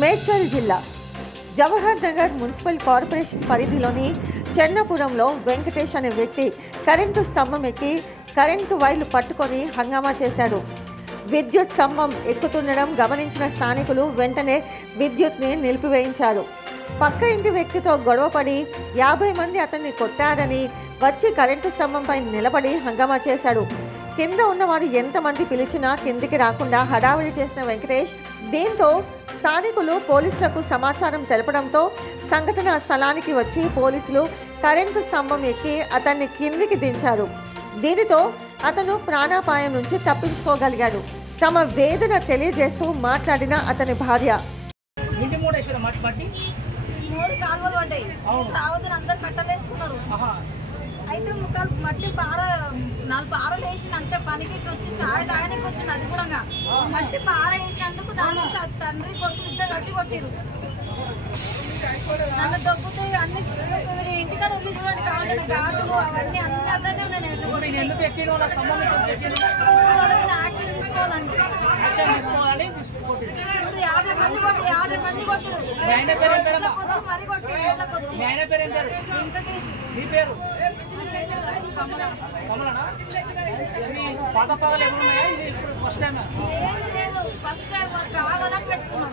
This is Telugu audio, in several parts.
మేడ్చల్ జిల్లా జవహర్ నగర్ మున్సిపల్ కార్పొరేషన్ పరిధిలోని చెన్నపురంలో వెంకటేష్ అనే వ్యక్తి కరెంటు స్తంభం ఎక్కి కరెంటు వైర్లు పట్టుకొని హంగామా చేశాడు. విద్యుత్ స్తంభం ఎక్కుతుండడం గమనించిన స్థానికులు వెంటనే విద్యుత్ని నిలిపివేయించారు. పక్క ఇంటి వ్యక్తితో గొడవపడి 50 మంది అతన్ని కొట్టారని వచ్చి కరెంటు స్తంభంపై నిలబడి హంగామా చేశాడు. కింద ఉన్నవారు ఎంతమంది పిలిచినా కిందికి రాకుండా హడావిడి చేసిన వెంకటేష్ దీంతో స్థానికులు పోలీసులకు సమాచారం తెలపడంతో సంఘటనా స్థలానికి వచ్చి పోలీసులు కరెంటు స్తంభం ఎక్కి అతన్ని కిందికి దించారు. దీనితో అతను ప్రాణాపాయం నుంచి తప్పించుకోగలిగాడు. తమ వేదన తెలియజేస్తూ మాట్లాడిన అతని భార్య, అయితే ముఖాలు మట్టి పార 4 పారలు వేసిన అంతే పనికి వచ్చి చాయ్ తాగడానికి వచ్చింది. అది కూడా మట్టి పార వేసినందుకు దాని తండ్రి కొడుకు ఇద్దరు కలిసి కొట్టిరు. నన్ను దొబ్బుతూ అన్ని ఇంటికాడ వెళ్ళి చూడండి కావాలి గాజులు అవన్నీ అన్ని అతనే ఉన్నాయి. యాక్షన్ తీసుకోవాలండి. ఇప్పుడు 50 మంది కొట్టిరు. వచ్చి మరీ కొట్టిరు. వీళ్ళకి వచ్చి వెంకటేష్ ఏమి లేదు. ఫస్ట్ టైం కావాలని పెట్టుకున్నాం.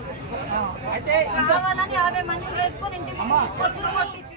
కావాలని 50 మందిని వేసుకొని ఇంటి మీద తీసుకొచ్చి కొట్టించి